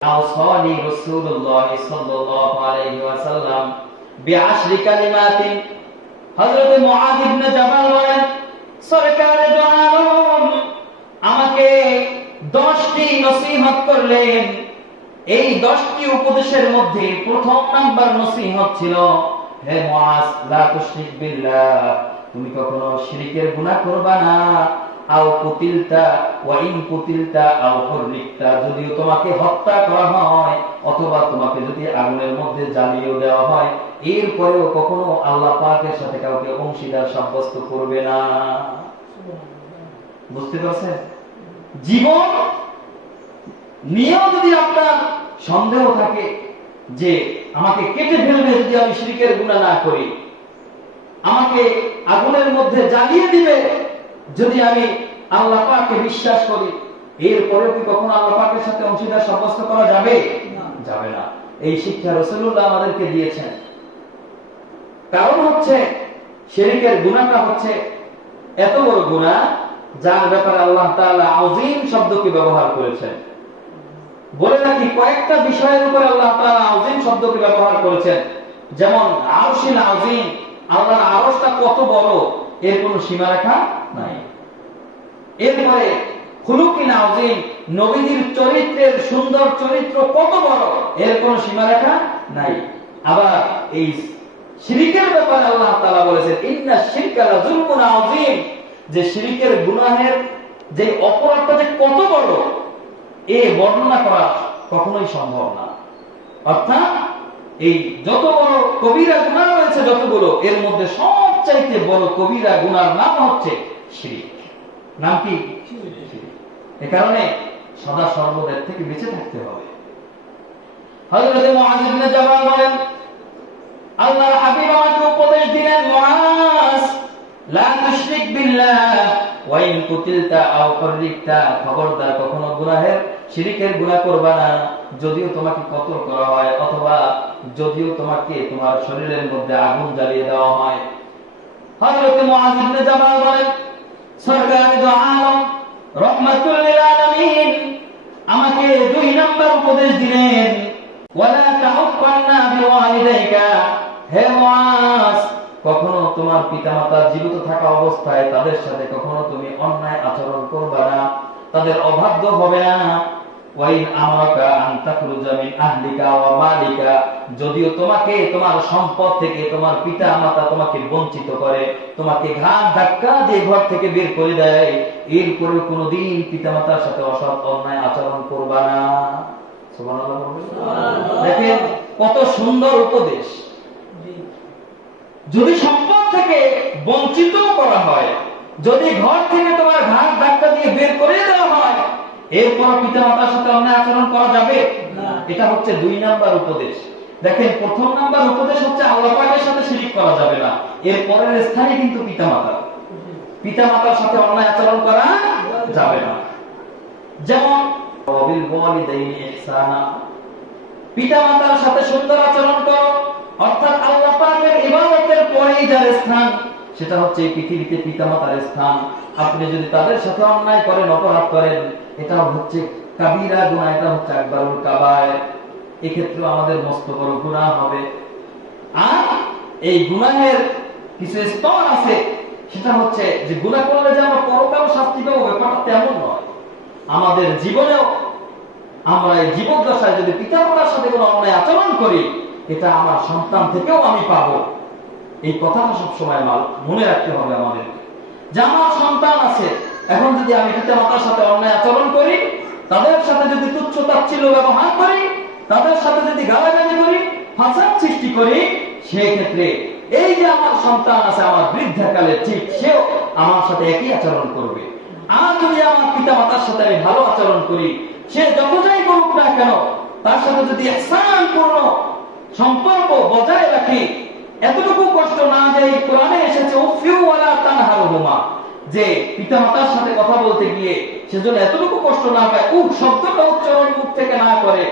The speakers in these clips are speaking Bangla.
আওসানি রাসূলুল্লাহ সাল্লাল্লাহু আলাইহি ওয়াসাল্লাম বিআশরি কালিমাতিন। হযরত মুআয ইবনে জাবাল বলেন, সরকারে দো আলম আমাকে 10টি নসিহত করলেন। এই 10টি উপদেশের মধ্যে প্রথম নাম্বার নসিহত ছিল, হে মুআয, লা তুশরিক বিল্লাহ, তুমি কখনো শিরকের গুনাহ করবা না। আও কুতিলতা ওয়া ইন কুতিলতা আও হুররিকতা, যদিও তোমাকে হত্যা করা হয় অথবা তোমাকে যদি আগুনের মধ্যে জ্বালিয়ে দেওয়া হয়, এরপরেও কখনো আল্লাহ পাকের সাথে কাউকে অংশীদার সাব্যস্ত করবে না। বুঝতে পারছেন? জীবন নিয়েও যদি আপনার সন্দেহ থাকে যে আমাকে কেটে ফেলবে যদি আমি শিরকের গুনাহ না করি, আমাকে আগুনের মধ্যে জ্বালিয়ে দিবে যদি আমি আল্লাহ পাককে বিশ্বাস করি, এরপরেও কি কখনো আল্লাহ পাকের সাথে অংশীদার সাব্যস্ত করা যাবে? যাবে না। এই শিক্ষা রাসূলুল্লাহ আমাদেরকে দিয়েছেন। কারণ হচ্ছে শিরকের গুনাহটা হচ্ছে এত বড় গুনাহ যার ব্যাপারে আল্লাহ তাআলা আযীম শব্দকে ব্যবহার করেছেন। বলে রাখি, কয়েকটা বিষয়ের উপর আল্লাহ তাআলা আযীম শব্দকে ব্যবহার করেছেন। যেমন আরশুল আযীম, আল্লাহর আরশটা কত বড় এর কোনো সীমারেখা নাই। এরপরে খুলুকিন আযীম, নবীজির চরিত্রের সুন্দর চরিত্র কত বড় এর কোনো সীমারেখা নাই। আবার এই শিরকের ব্যাপারে আল্লাহ তাআলা বলেছেন, ইন্না শিরকা লাযুলমুন আযীম, যে শিরকের গুনাহের যে অপরাধটা যে কত বড় এ বর্ণনা করা কখনোই সম্ভব না। অর্থাৎ এই যত বড় কবিরা গুনাহ রয়েছে যতগুলো, এর মধ্যে সবচাইতে বড় কবিরা গুনাহর নাম হচ্ছে শিরক। নাম কি? এ কারণে সদা সর্বদা থেকে বেঁচে থাকতে হবে। হযরত মুআয ইবনে জাবাল বলেন, আল্লাহর হাবিব আমাকে উপদেশ দিলেন, মুআয, লা তুশরিক বিল্লাহ ওয়া ইন কুতিলতা আও হুররিকতা, খবরদার কখনো গুনাহের শিরকের গুনাহ করবা না, যদিও তোমাকে কতল করা হয় অথবা যদিও তোমাকে তোমার শরীরের মধ্যে আগুন জ্বালিয়ে দেওয়া হয়। হযরত মুআয ইবনে জাবাল বলেন, সরকারে দো আলম রাহমাতুল লিল আলামিন আমাকে 2 নাম্বার উপদেশ দিলেন, ওয়ালা তাহুক্কান্না বিওয়ালিদাইকা, হে মুআয, কখনো তোমার পিতামাতা জীবিত থাকা অবস্থায় তাদের সাথে কখনো তুমি অন্যায় আচরণ করবে না, তাদের অবাধ্য হবে না। ওয়াইন আমাকা আন তাখরুজা মিন আহলিকা ওয়া মালিকা, যদিও তোমাকে তোমার সম্পদ থেকে তোমার পিতামাতা তোমাকে বঞ্চিত করে, তোমাকে ঘাট ধাক্কা দিয়ে ঘর থেকে বের করে দেয়, এরপরেও কোনোদিন পিতামাতার সাথে অসৎ অন্যায় আচরণ করবে না। সুবহানাল্লাহ। দেখেন কত সুন্দর উপদেশ। যদি সম্পদ থেকে বঞ্চিত করা হয়, যদি ঘর থেকে তোমার ঘাট ধাক্কা দিয়ে বের করে দেওয়া হয়, এরপর পিতামাতার সাথে অন্যায় আচরণ করা যাবে না। এটা হচ্ছে 2 নাম্বার উপদেশ। দেখেন প্রথম নাম্বার উপদেশ হচ্ছে আল্লাহ পাকের সাথে শিরক করা যাবে না, এর পরের স্থানে কিন্তু পিতামাতার সাথে অন্যায় আচরণ করা যাবে না। যেমন ওয়াবিল ওয়ালিদাইনি ইহসানা, পিতামাতার সাথে সুন্দর আচরণ করো। অর্থাৎ আল্লাহ পাকের ইবাদতের পরেই যার স্থান সেটা হচ্ছে এই পৃথিবীতে পিতামাতার স্থান। আপনি যদি তাদের সাথে অন্যায় করেন, অপরাধ করেন, এটা হচ্ছে কাবীরা গুনাহ, এটা হচ্ছে আকবারুল কাবায়ের। এই ক্ষেত্রে আমাদের মস্ত বড় গুনাহ হবে। আর এই গুনাহের কিছু স্তর আছে, সেটা হচ্ছে যে গুনাহ করলে যে আমরা পরকাল শাস্তি পাবো ব্যাপারটা তেমন নয়। আমাদের জীবনেও আমরা এই জীবদ্দশায় যদি পিতামাতার সাথে কোনো অন্যায় আচরণ করি, এটা আমার সন্তান থেকেও আমি পাবো। এই কথাটা সবসময় মনে রাখতে হবে আমাদের, যে আমার সন্তান আছে, এখন যদি আমি পিতামাতার সাথে অন্যায় আচরণ করি, তাদের সাথে যদি তুচ্ছ তাচ্ছিল্য ব্যবহার করি, তাদের সাথে যদি গালাগালি করি, ফাসাদ সৃষ্টি করি, সেই ক্ষেত্রে এই যে আমার সন্তান আছে, আমার বৃদ্ধাকালে ঠিক সেও আমার সাথে একই আচরণ করবে। আর যদি আমার পিতামাতার সাথে আমি ভালো আচরণ করি, সে যত যাই করুক না কেন, তার সাথে যদি ইহসানপূর্ণ সম্পর্ক বজায় রাখি, এতটুকু কষ্ট না যে কোরআনে এসেছে উফিউ ওয়ালা তানহারহুমা, যে পিতামাতার সাথে কথা বলতে গিয়ে সেজন্য এতটুকু কষ্ট না পায়, উফ শব্দটা উচ্চারণ মুখ থেকে না করে,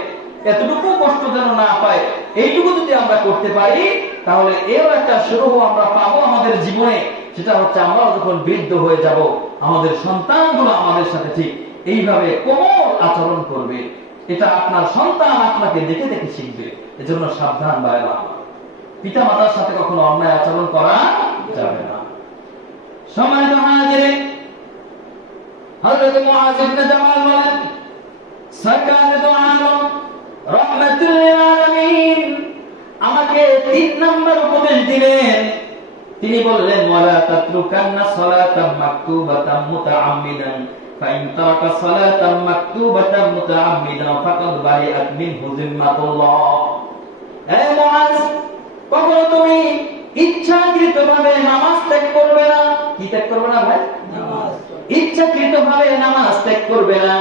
এতটুকু কষ্ট যেন না পায়, এইটুকু যদি আমরা করতে পারি, তাহলে এর একটা সুরহ আমরা পাবো আমাদের জীবনে। সেটা হচ্ছে আমরা যখন বৃদ্ধ হয়ে যাব, আমাদের সন্তানগুলো আমাদের সাথে ঠিক এইভাবে কোমল আচরণ করবে। এটা আপনার সন্তান আপনাকে দেখে দেখে শিখবে। এজন্য সাবধান ভাইরা, পিতা মাতার সাথে কখনো অন্যায় আচরণ করা যাবে না। সম্মানিত হাজিরিন, হযরত মুআয ইবনে জামাল বলেন, সরকার দু আলম রাহমাতুল লিল আলামিন আমাকে 3 নম্বর উপদেশ দিলেন। তিনি বললেন, ওয়ালা তাতরুকান্না সালাতাম মাকতুবাতাম মুতাআম্মিদান ফাইন তারাকা সালাতাম মাকতুবাতাম মুতাআম্মিদান ফাকাদ বারিআত মিনহু যিম্মাতুল্লাহ। হে মুআয, কখনো তুমি ইচ্ছাকৃতভাবে নামাজ ত্যাগ করবে না। কি ত্যাগ করবে না ভাই? নামাজ। ইচ্ছাকৃতভাবে নামাজ ত্যাগ করবে না।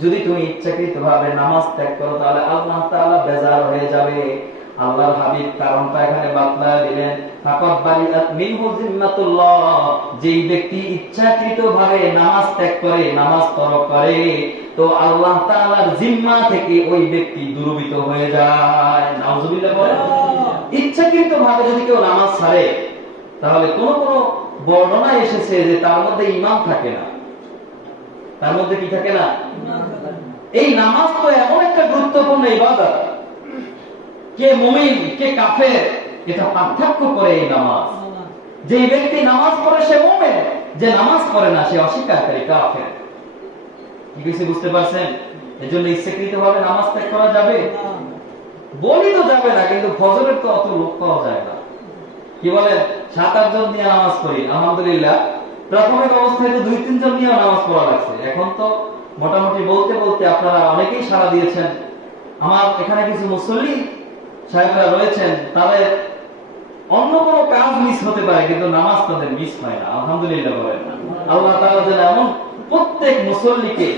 যদি তুমি ইচ্ছাকৃতভাবে নামাজ ত্যাগ করো তাহলে আল্লাহ তাআলা বেজার হয়ে যাবে। আল্লাহর হাবিব কারণটা এখানে বাতলায় দিলেন, ফাকাদ বারিআত মিনহু যিম্মাতুল্লাহ। যেই ব্যক্তি ইচ্ছাকৃতভাবে নামাজ ত্যাগ করে, নামাজ তরক করে, তো আল্লাহ তাআলার জিম্মা থেকে ওই ব্যক্তি দূরীভূত হয়ে যায়। নাউজুবিল্লাহ বলেন। ইচ্ছাকৃতভাবে যদি কেউ নামাজ ছাড়ে, তাহলে কোন কোন বর্ণনা এসেছে যে তার মধ্যে ঈমান থাকে না। তার মধ্যে কি থাকে না? এই নামাজ তো এমন একটা গুরুত্বপূর্ণ ইবাদত, কে মুমিন কে কাফের এটা পার্থক্য করে এই নামাজ। যে ব্যক্তি নামাজ পড়ে সে মুমিন, যে নামাজ পড়ে না সে অস্বীকারী কাফের। কি কিছু বুঝতে পারছেন? এজন্য ইচ্ছাকৃতভাবে নামাজ ত্যাগ করা যাবে? বলি তো যাবে না, কিন্তু ফজরের তো অত লোক পাওয়া যায় না। কি বলে 7-8 জন নিয়ে নামাজ পড়ি, আলহামদুলিল্লাহ। প্রাথমিক অবস্থায় তো 2-3 জন নিয়ে নামাজ পড়া লাগছে। এখন তো মোটামুটি বলতে বলতে আপনারা অনেকেই সাড়া দিয়েছেন। আমার এখানে কিছু মুসল্লি সাহেবরা রয়েছেন, তাদের অন্য কোনো কাজ মিস হতে পারে কিন্তু নামাজ তাদের মিস হয় না। আলহামদুলিল্লাহ বলেন। আল্লাহ তাআলা যেন এমন প্রত্যেক মুসল্লিকে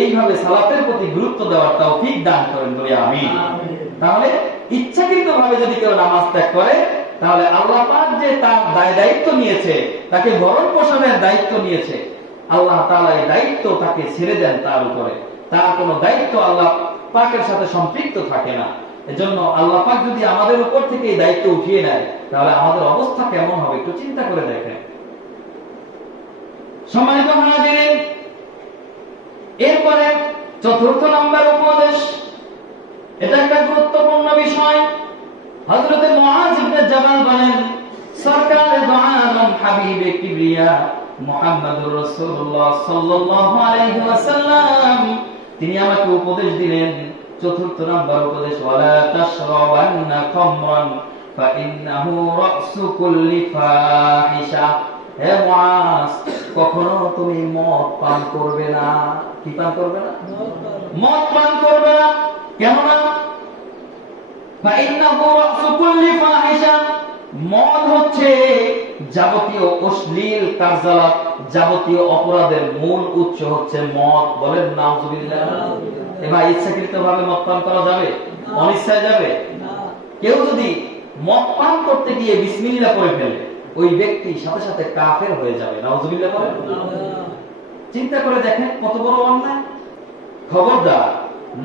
এইভাবে সালাতের প্রতি গুরুত্ব দেওয়ার তৌফিক দান করেন বলি আমিন। তাহলে ইচ্ছাকৃতভাবে যদি কেউ নামাজ ত্যাগ করে, তাহলে আল্লাহ পাক যে তার দায়িত্ব নিয়েছে, তাকে ভরণ পোষণের দায়িত্ব নিয়েছে, আল্লাহ তাআলা এই দায়িত্ব তাকে ছেড়ে দেন তার উপরে। তার কোনো দায়িত্ব আল্লাহ পাকের সাথে সম্পৃক্ত থাকে না। এজন্য আল্লাহ পাক যদি আমাদের উপর থেকে এই দায়িত্ব উঠিয়ে নেয়, তাহলে আমাদের অবস্থা কেমন হবে একটু চিন্তা করে দেখেন। সম্মানিত হাজিরিন, এরপরে 4th নম্বর উপদেশ, এটা একটা গুরুত্বপূর্ণ বিষয়। হযরত মুআয ইবনে জাবাল বলেন, সরকারে দু আলম হাবিবে কিবরিয়া মুহাম্মদুর রাসূলুল্লাহ সাল্লাল্লাহু আলাইহি ওয়াসাল্লাম তিনি আমাকে উপদেশ দিলেন, 4th নম্বর উপদেশ, ওয়ালা তাশরাবান্না খামরান ফাইন্নাহু রাসু কুল্লি ফাহিশা। হে মুআয, কখনো তুমি মদ পান করবে না। কি পান করবে না? মদ পান করবে না। কেন না? ফাইন্নাহু রাসু কুল্লি ফাহিশা। মদ হচ্ছে যাবতীয় অশ্লীল কার্যকলাপ, যাবতীয় অপরাধের মূল উৎস হচ্ছে মদ। বলেন নাউজুবিল্লাহ। এবার ইচ্ছাকৃতভাবে মদ পান করা যাবে? অনিচ্ছায় যাবে? কেউ যদি মদ পান করতে গিয়ে বিসমিল্লাহ পড়ে ফেলে, ওই ব্যক্তি সাথে সাথে কাফের হয়ে যাবে। নাউজুবিল্লাহ বলেন। চিন্তা করে দেখেন কত বড় অন্যায়। খবরদার,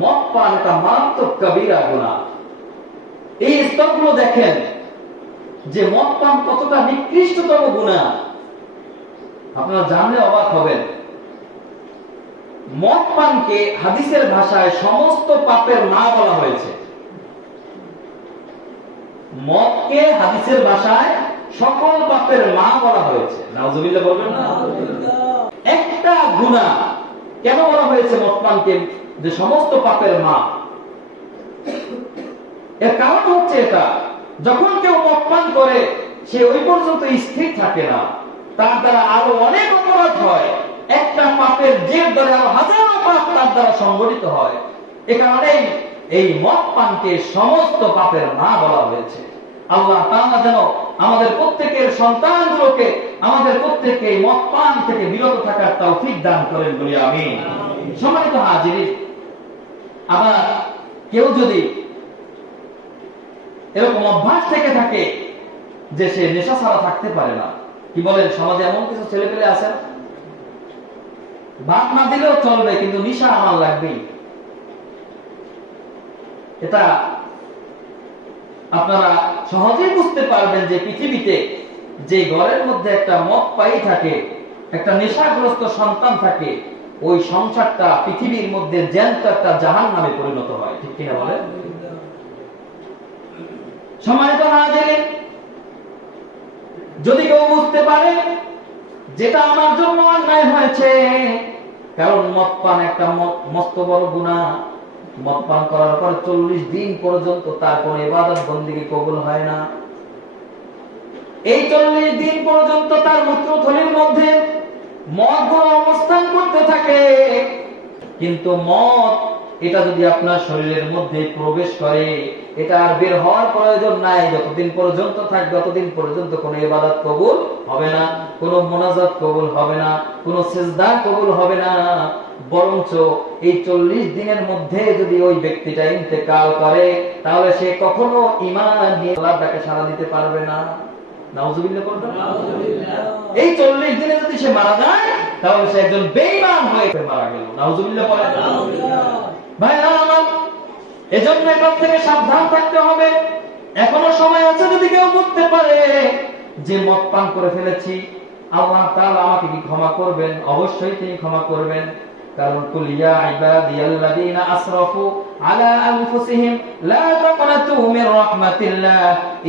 মদ পান এটা মারাত্মক কবিরা গুনাহ। এই স্তরগুলো দেখেন যে মদ পান কতটা নিকৃষ্টতম গুনাহ, আপনারা জানলে অবাক হবেন। মদ পানকে হাদিসের ভাষায় সমস্ত পাপের মা বলা হয়েছে। মদকে হাদিসের ভাষায় সকল পাপের মা বলা হয়েছে। নাউজুবিল্লাহ বলবেন না? একটা গুনাহ কেন বলা হয়েছে মদ পানকে যে সমস্ত পাপের মা? এর কারণ হচ্ছে এটা, যখন কেউ মদ পান করে সে ওই পর্যন্ত স্থির থাকে না, তার দ্বারা আরো অনেক অপরাধ হয়। একটা পাপের জের ধরে আরো হাজারো পাপ তার দ্বারা সংগঠিত হয়। এ কারণে এই মদ পানকে সমস্ত পাপের মা বলা হয়েছে। আল্লাহ তাআলা যেন আমাদের প্রত্যেকের সন্তানগুলোকে, আমাদের প্রত্যেককে মদ পান থেকে বিরত থাকার তৌফিক দান করেন বলি আমিন। সম্মানিত হাজিরিন, আবার কেউ যদি এরকম অভ্যাস থেকে থাকে যে সে নেশা ছাড়া থাকতে পারে না, কি বলেন, সমাজে এমন কিছু ছেলে পেলে আছে, ভাত না দিলেও চলবে কিন্তু নেশা আমার লাগবেই। এটা আপনারা সহজেই বুঝতে পারবেন যে পৃথিবীতে যে ঘরের মধ্যে একটা মদ পাই থাকে, একটা নেশাগ্রস্ত সন্তান থাকে, ওই সংসারটা পৃথিবীর মধ্যে জ্যান্ত একটা জাহান্নামে পরিণত হয়। ঠিক কিনা বলে? সম্মানিত হাজিরিন, যদি কেউ বুঝতে পারে যেটা আমার জন্য অন্যায় হয়েছে, কারণ মদ পান একটা মস্ত বড় গুনাহ, মদ পান করার পর 40 দিন পর্যন্ত তার কোনো ইবাদত বন্দেগী কবুল হয় না। এই 40 দিন পর্যন্ত তার মূত্রথলির মধ্যে মদ অবস্থান করতে থাকে। কিন্তু মদ এটা যদি আপনার শরীরের মধ্যে প্রবেশ করে, এটা আর বের হওয়ার প্রয়োজন নাই। যতদিন পর্যন্ত থাকবে ততদিন পর্যন্ত কোনো ইবাদত কবুল হবে না, কোনো মুনাজাত কবুল হবে না, কোনো সিজদা কবুল হবে না। বরঞ্চ এই 40 দিনের মধ্যে যদি ওই ব্যক্তিটা ইন্তেকাল করে, তাহলে সে কখনো ঈমান নিয়ে আল্লাহর ডাকে সাড়া দিতে পারবে না। নাউজুবিল্লাহ বলবেন। এই 40 দিনে যদি সে মারা যায়, তাহলে সে একজন বেঈমান হয়ে মারা গেল। নাউজুবিল্লাহ বলেন। ভাইরা আমার, এজন্য এটার থেকে সাবধান থাকতে হবে। এখনো সময় আছে, যদি কেউ বুঝতে পারে যে মদ পান করে ফেলেছি, আল্লাহ তাআলা আমাকে কি ক্ষমা করবেন? অবশ্যই তিনি ক্ষমা করবেন। কারণ কুল ইয়া ইবাদিয়াল্লাযীনা আসরাফু আলা আনফুসিহিম লা তাকনাতু মির রাহমাতিল্লাহ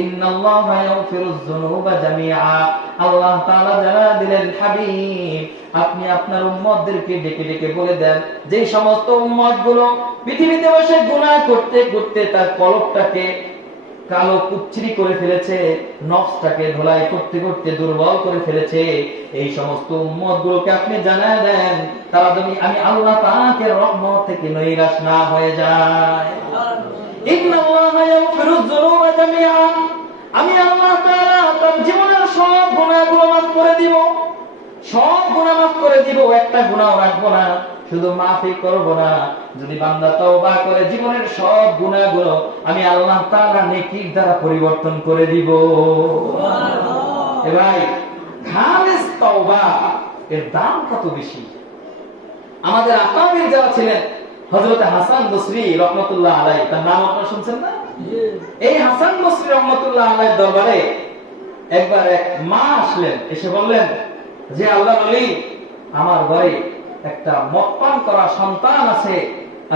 ইন্নাল্লাহা ইয়াগফিরুয যুনুবা জামিআ। আল্লাহ তাআলা জানা দিলেন, হাবিব আপনি আপনার উম্মতদেরকে ডেকে ডেকে বলে দেন, যে সমস্ত উম্মতগুলো পৃথিবীতে বসে গুনাহ করতে করতে তার কলবটাকে কালো কুচ্ছিরি করে ফেলেছে, নফসটাকে ধোলাই করতে করতে দুর্বল করে ফেলেছে, এই সমস্ত উম্মতগুলোকে আপনি জানায় দেন, তারা যদি আমি আল্লাহ পাকের রহমত থেকে নৈরাশ না হয়ে যায়। ইন্নাল্লাহা ইয়াগফিরুয যুনুবা জামিআ, আমি আল্লাহ তাআলা তার জীবনের সব গুনাহগুলো মাফ করে দিব, সব গুনাহ মাফ করে দিব, একটা গুনাহও রাখবো না, শুধু মাফই করব না। যদি বান্দা তওবা করে জীবনের সব গুনাহগুলো আমি আল্লাহ তাআলা নেকির দ্বারা পরিবর্তন করে দিব। সুবহানাল্লাহ। ভাই, খালিস তওবা এর দাম কত বেশি! আমাদের আকাবির যারা ছিলেন, হযরত হাসান বসরি রাহমাতুল্লাহ আলাইহি, তার নাম আপনারা শুনছেন না? এই হাসান বসরি রাহমাতুল্লাহ আলাইহির দরবারে একবার এক মা আসলেন, এসে বললেন যে আল্লাহর ওলি, আমার ঘরে একটা মদ পান করা সন্তান আছে,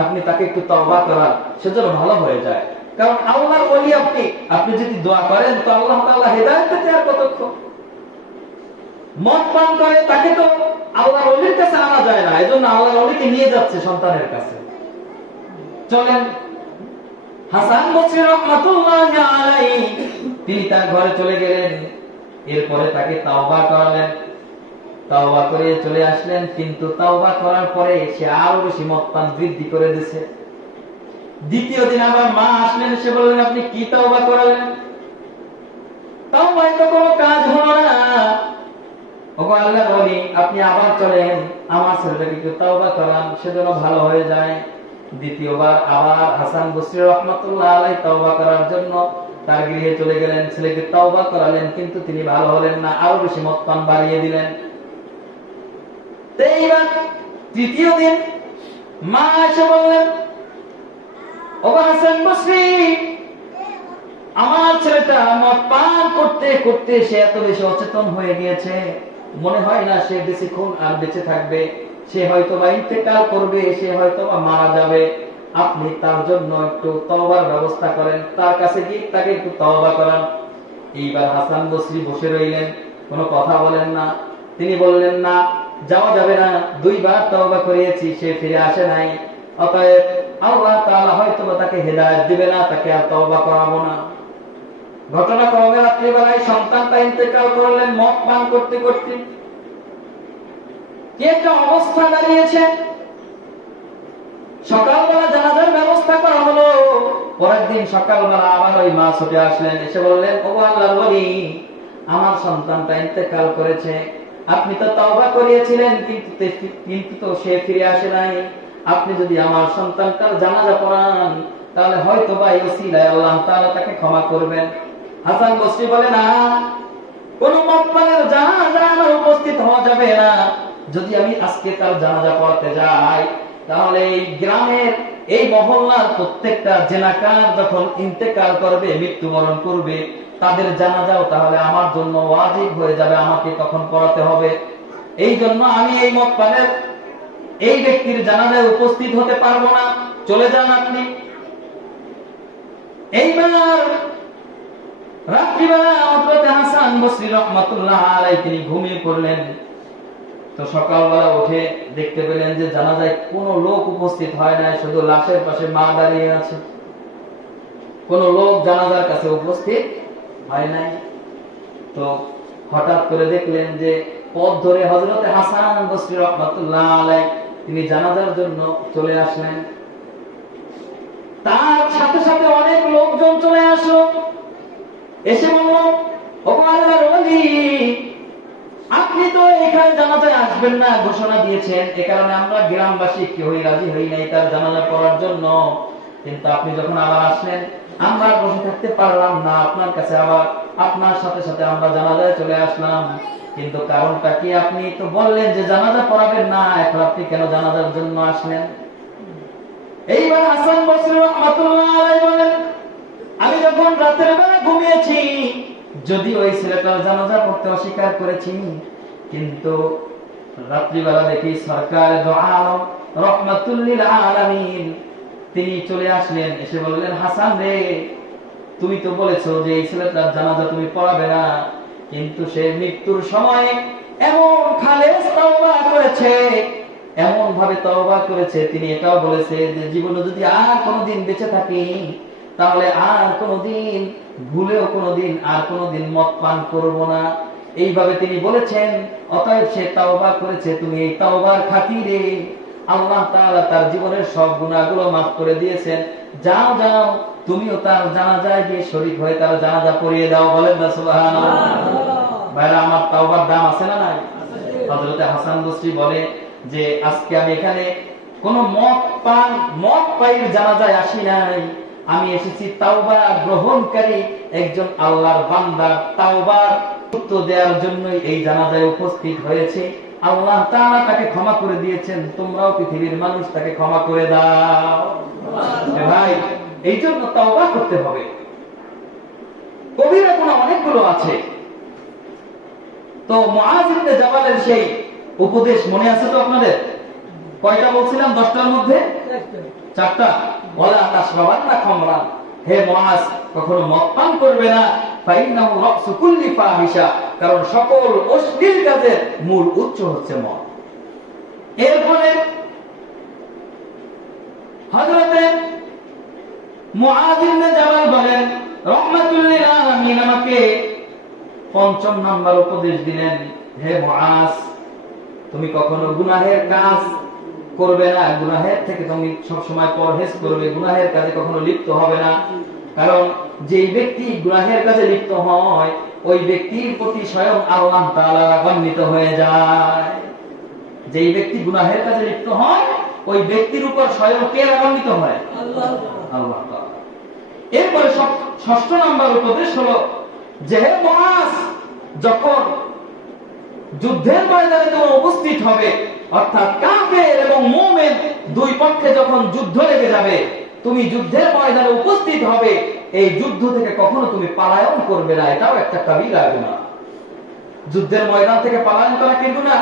আপনি তাকে একটু তওবা করান, সেজন্য ভালো হয়ে যায়। কারণ আল্লাহর ওলি আপনি, আপনি যদি দোয়া করেন তো আল্লাহ তাআলা হেদায়েত পেতে আর কতক্ষণ। মদ পান করে তাকে তো আল্লাহর ওলির কাছে আনা যায় না, এজন্য আল্লাহর ওলিকে নিয়ে যাচ্ছে সন্তানের কাছে। চলেন, হাসান বসরি রাহমাতুল্লাহি আলাইহি তিনি তার ঘরে চলে গেলেন, এরপরে তাকে তাওবা করালেন, তাওবা করে চলে আসলেন। কিন্তু তাওবা করার পরে সে আরো বেশি মদ পান বৃদ্ধি করে দিয়েছে। দ্বিতীয় দিন আবার মা আসলেন, এসে বললেন আপনি কি তাওবা করালেন? তাওবায় তো কোনো কাজ হলো না। ওগো আল্লাহর ওলি, আপনি আবার চলেন, আমার ছেলেটাকে একটু তাওবা করান, সেজন্য ভালো হয়ে যায়। দ্বিতীয়বার আবার হাসান বসরি রাহমাতুল্লাহ আলাইহি তাওবা করার জন্য তার গৃহে চলে গেলেন, ছেলেকে তাওবা করালেন, কিন্তু তিনি ভালো হলেন না, আরো বেশি মদ পান বাড়িয়ে দিলেন। এইবার তৃতীয় দিন মা এসে বললেন, ওগো হাসান বসরি, আমার ছেলেটা মদ পান করতে করতে সে এত বেশি অচেতন হয়ে গিয়েছে, মনে হয় না সে বেশিক্ষণ আর বেঁচে থাকবে, সে হয়তো বা ইন্তেকাল করবে, সে হয়তো বা মারা যাবে। আপনি তার জন্য একটু তওবার ব্যবস্থা করেন, তার কাছে গিয়ে তাকে একটু তওবা করান। এইবার হাসান বসরি বসে রইলেন, কোনো কথা বলেন না। তিনি বললেন, না, যাওয়া যাবে না, 2 বার তওবা করিয়েছি, সে ফিরে আসে নাই, অতএব আল্লাহ তাআলা হয়তো তাকে হেদায়েত দিবে না, তাকে আর তওবা করাবো না। ঘটনাক্রমে রাত্রিবেলায় সন্তানটা ইন্তেকাল করলেন মদ পান করতে করতে। কি একটা অবস্থা দাঁড়িয়েছে! সকালবেলা জানাজার ব্যবস্থা করা হলো। পরের দিন সকালবেলা আবার ওই মা ছুটে আসলেন, এসে বললেন, ওগো আল্লাহর ওলি, আমার সন্তানটা ইন্তেকাল করেছে, আপনি তো তওবা করিয়েছিলেন, কিন্তু তো সে ফিরে আসে নাই। আপনি যদি আমার সন্তানটার জানাজা পড়ান, তাহলে হয়তো বা এই ওসিলায় আল্লাহ তাআলা তাকে ক্ষমা করবেন। হাসান বসরি বলে, না, কোন মদ পানের জানাজা আমার উপস্থিত হওয়া যাবে না। যদি আমি আজকে তার জানাজা পড়াতে যাই, তাহলে এই গ্রামের, এই মহল্লার প্রত্যেকটা জেনাকার যখন ইন্তেকাল করবে, মৃত্যুবরণ করবে, তাদের জানাজাও তাহলে আমার জন্য ওয়াজিব হয়ে যাবে, আমাকে তখন পড়াতে হবে। এই জন্য আমি এই মদ পানের এই ব্যক্তির জানাজায় উপস্থিত হতে পারবো না, চলে যান আপনি। এইবার রাত্রিবেলা হযরত হাসান বসরি রাহমাতুল্লাহ আলাইহি তিনি ঘুমিয়ে পড়লেন। তো সকালবেলা উঠে দেখতে পেলেন যে জানাজায় কোনো লোক উপস্থিত হয় না, শুধু লাশের পাশে মা দাঁড়িয়ে আছে, কোন লোক জানাজার কাছে উপস্থিত হয় নাই। তো হঠাৎ করে দেখলেন যে পথ ধরে হযরত হাসান বসরি রাহমাতুল্লাহ আলাইহি তিনি জানাজার জন্য চলে আসলেন। তার সাথে সাথে অনেক লোকজন চলে আসলো, এসে বলল, ও আল্লাহর ওলি, আপনি তো এখানে জানাজায় আসবেন না ঘোষণা দিয়েছেন, এ কারণে আমরা গ্রামবাসী কেউই রাজি হই নাই তার জানাজা পড়ার জন্য। কিন্তু আপনি যখন আবার আসলেন আমরা বসে থাকতে পারলাম না, আপনার কাছে আবার আপনার সাথে সাথে আমরা জানাজায় চলে আসলাম। কিন্তু কারণটা কি? আপনি তো বললেন যে জানাজা পড়াবেন না, এখন আপনি কেন জানাজার জন্য আসলেন? এইবার হাসান বসরি রাহমাতুল্লাহ আলাইহি বলেন, আমি যখন রাতের বেলা ঘুমিয়েছি, যদি ওই ছেলেটার জানাজা পড়তে অস্বীকার করেছি, কিন্তু রাত্রিবেলা দেখি সরকার দো আলম রাহমাতুল লিল আলামিন তিনি চলে আসলেন, এসে বললেন, হাসান রে, তুমি তো বলেছো যে এই ছেলেটার জানাজা তুমি পড়াবে না, কিন্তু সে মৃত্যুর সময় এমন খালেস তওবা করেছে, এমন ভাবে তওবা করেছে, তিনি এটাও বলেছে যে জীবনে যদি আর কোনোদিন বেঁচে থাকি তাহলে আর কোনোদিন ভুলেও কোনোদিন আর কোনোদিন মদ পান করব না, এইভাবে তিনি বলেছেন। অতএব সে তওবা করেছে, তুমি এই তওবার খাতিরে আল্লাহ তাআলা তার জীবনের সব গুনাহগুলো মাফ করে দিয়েছেন, যাও যাও তুমিও তার জানাজায় গিয়ে শরীক হয়ে তার জানাজা পড়িয়ে দাও। বলেন না সুবহানাল্লাহ। ভাইরা আমার, তওবার দাম আছে না নাই? হযরত হাসান বসরি বলে যে আজকে আমি এখানে কোন মদ পাইর জানাজায় আসি নাই, আমি এসেছি তাওবা গ্রহণকারী একজন আল্লাহর বান্দা তাওবার উত্তর দেওয়ার জন্যই এই জানাজায় উপস্থিত হয়েছে। আল্লাহ তাআলা তাকে ক্ষমা করে দিয়েছেন, তোমরাও পৃথিবীর মানুষ তাকে ক্ষমা করে দাও। ভাই, এই জন্য তাওবা করতে হবে। কবিরা গুনাহ অনেকগুলো আছে। তো মুআয ইবনে জাবালের সেই উপদেশ মনে আছে তো আপনাদের? কয়টা বলছিলাম? 10টার মধ্যে 4টা। ওয়ালা তাশরাবান্না খামরান, হে মুআয, কখনো মদ পান করবে না, ফাইন্নাহু রাসু কুল্লি ফাহিশা, কারণ সকল অশ্লীল কাজের মূল উৎস হচ্ছে মদ। এরপরে হযরতে মুআয ইবনে জাবাল বলেন রাহমাতুল লিল আলামিন আমাকে 5ম নাম্বার উপদেশ দিলেন, হে মুআয, তুমি কখনো গুনাহের কাজ করবে না, গুনাহের থেকে তুমি সব সময় পরহেজ করবে, গুনাহের কাজে কখনো লিপ্ত হবে না, কারণ যেই ব্যক্তি গুনাহের কাজে লিপ্ত হয় ওই ব্যক্তির প্রতি স্বয়ং আল্লাহ তাআলা রাগান্বিত হয়ে যায়। যেই ব্যক্তি গুনাহের কাজে লিপ্ত হয় ওই ব্যক্তির উপর স্বয়ং কে রাগান্বিত হয়? আল্লাহ তাআলা। এরপরে 6ষ্ঠ নাম্বার উপদেশ হলো যে হে মুআয, যখন যুদ্ধের ময়দানে তুমি উপস্থিত হবে, অর্থাৎ কাফের এবং মুমিন দুই পক্ষে যখন যুদ্ধ লেগে যাবে, তুমি যুদ্ধের ময়দানে উপস্থিত হবে, এই যুদ্ধ থেকে কখনো তুমি পলায়ন করবে না, এটাও একটা কবিরা গুনাহ। যুদ্ধের ময়দান থেকে পলায়ন করা কি গুনাহ?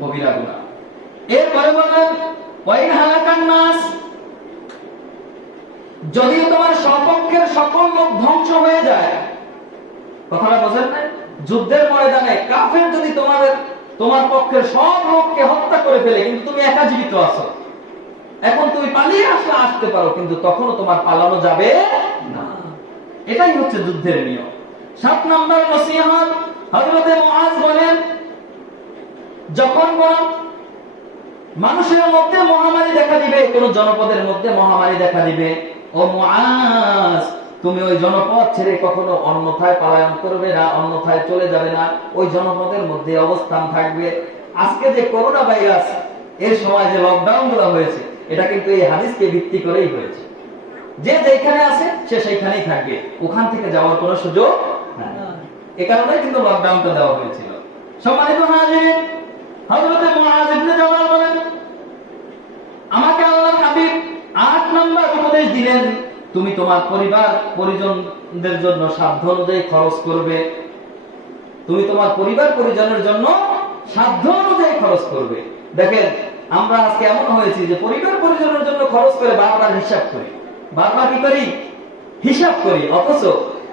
কবিরা গুনাহ। এরপরে বললেন ওয়াইন হালাকান নাস, যদি তোমার সপক্ষের সকল লোক ধ্বংস হয়ে যায়, কথাটা বোঝেন না? যুদ্ধের ময়দানে কাফের যদি তোমার পক্ষের সব লোককে হত্যা করে ফেলে, কিন্তু তুমি একা জীবিত আছো, এখন তুমি পালিয়ে আসতে পারো, কিন্তু তখনও তোমার পালানো যাবে না। এটাই হচ্ছে যুদ্ধের নিয়ম। 7 নাম্বার নসিহত, হযরতে মুআয বলেন যখন কোন মানুষের মধ্যে মহামারী দেখা দিবে, কোন জনপদের মধ্যে মহামারী দেখা দিবে, ও মুআয, তুমি ওই জনপদ ছেড়ে কখনো অন্যথায় পলায়ন করবে না, অন্যথায় চলে যাবে না, ওই জনপদের মধ্যে অবস্থান থাকবে। আজকে যে করোনা ভাইরাস এর সময় যে লকডাউন গুলো হয়েছে, এটা কিন্তু এই হাদিসকে ভিত্তি করেই হয়েছে। যে যেখানে আছে সে সেইখানেই থাকবে, ওখান থেকে যাওয়ার কোনো সুযোগ নাই। এ কারণে কিন্তু লকডাউনটা দেওয়া হয়েছিল। সম্মানিত হাজিরিন, হযরতে মুআয ইবনে জাবাল বলেন আমাকে আল্লাহর হাবিব 8 নাম্বার উপদেশ দিলেন, তুমি তোমার পরিবার পরিজনদের জন্য সাধ্য অনুযায়ী খরচ করবে। তুমি তোমার পরিবার পরিজনের জন্য সাধ্য অনুযায়ী খরচ করবে। দেখেন আমরা আজকে এমন হয়েছি যে পরিবার পরিজনের জন্য খরচ করে বারবার হিসাব করি, বারবার কি করি, হিসাব করি। অথচ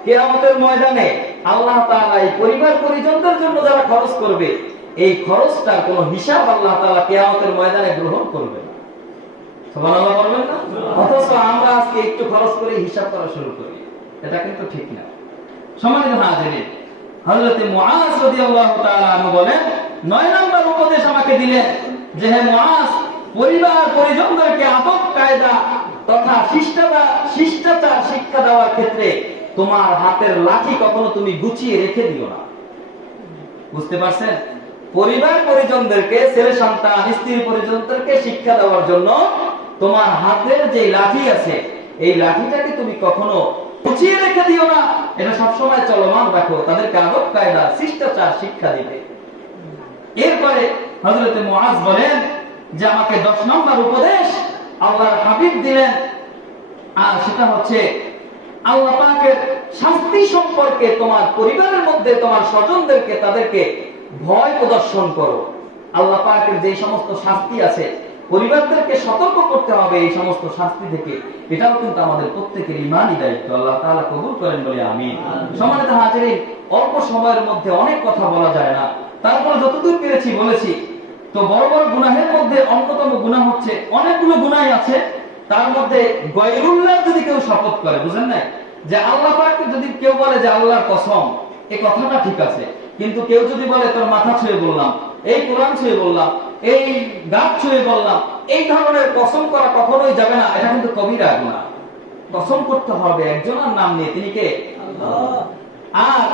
কিয়ামতের ময়দানে আল্লাহ তাআলা এই পরিবার পরিজনদের জন্য যারা খরচ করবে, এই খরচটা কোনো হিসাব আল্লাহ তাআলা কিয়ামতের ময়দানে গ্রহণ করবে না। সুবহানাল্লাহ বলবেন না? অথচ আমরা আজকে একটু খরচ করে হিসাব করা শুরু করি, এটা কিন্তু ঠিক না। সম্মানিত হাজিরিন, হযরত মুআজ রাদিয়াল্লাহু তাআলা আনহু বলেন, 9 নম্বর উপদেশ আমাকে দিলেন যে হে মুআজ, পরিবার পরিজনদেরকে আদব কায়দা তথা শিষ্টাচার শিক্ষা দেওয়ার ক্ষেত্রে তোমার হাতের লাঠি কখনো তুমি গুছিয়ে রেখে দিও না। বুঝতে পারছেন? পরিবার পরিজনদেরকে, ছেলে সন্তান, স্ত্রী পরিজনদেরকে শিক্ষা দেওয়ার জন্য তোমার হাতের যে লাঠি আছে, এই লাঠিটাকে তুমি কখনো গুছিয়ে রেখে দিও না, এটা সবসময় চলমান রাখো, তাদেরকে আদব কায়দা শিষ্টাচার শিক্ষা দিবে। এরপরে হযরত মুআজ বলেন যে আমাকে 10 নম্বর উপদেশ আল্লাহর হাবিব দিলেন, আর সেটা হচ্ছে আল্লাহ পাকের শাস্তি সম্পর্কে তোমার পরিবারের মধ্যে তোমার স্বজনদেরকে তাদেরকে ভয় প্রদর্শন করো। আল্লাহ পাকের যে সমস্ত শাস্তি আছে, পরিবারদেরকে সতর্ক করতে হবে এই সমস্ত শাস্তি থেকে। এটাও কিন্তু আমাদের প্রত্যেকের ঈমানি দায়িত্ব। আল্লাহ তাআলা কবুল করেন বলে আমিন। সম্মানিত হাজিরিন, অল্প সময়ের মধ্যে অনেক কথা বলা যায় না, তারপরে যতদূর পেরেছি বলেছি। তো বড় বড় গুনাহের মধ্যে অন্যতম গুনাহ হচ্ছে, অনেকগুলো গুনাহই আছে, তার মধ্যে গায়রুল্লাহ যদি কেউ শপথ করে, বুঝেন না, যে আল্লাহ পাককে যদি কেউ বলে যে আল্লাহর কসম, এই কথাটা ঠিক আছে, কিন্তু কেউ যদি বলে তোর মাথা ছুঁয়ে বললাম, এই কোরআন ছুঁয়ে বললাম, এই গাছ ছুঁয়ে বললাম, এই ধরনের কসম করা কখনোই যাবে না। এটা কিন্তু কবিরা গুনাহ। কসম করতে হবে একজনের নাম নিয়ে, তিনি কে? আল্লাহ। আর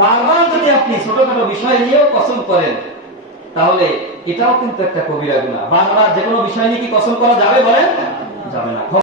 বারবার যদি আপনি ছোটখাটো বিষয় নিয়েও কসম করেন, তাহলে এটাও কিন্তু একটা কবিরা গুনাহ। বারবার যে কোনো বিষয় নিয়ে কি কসম করা যাবে? বলেন, যাবে না।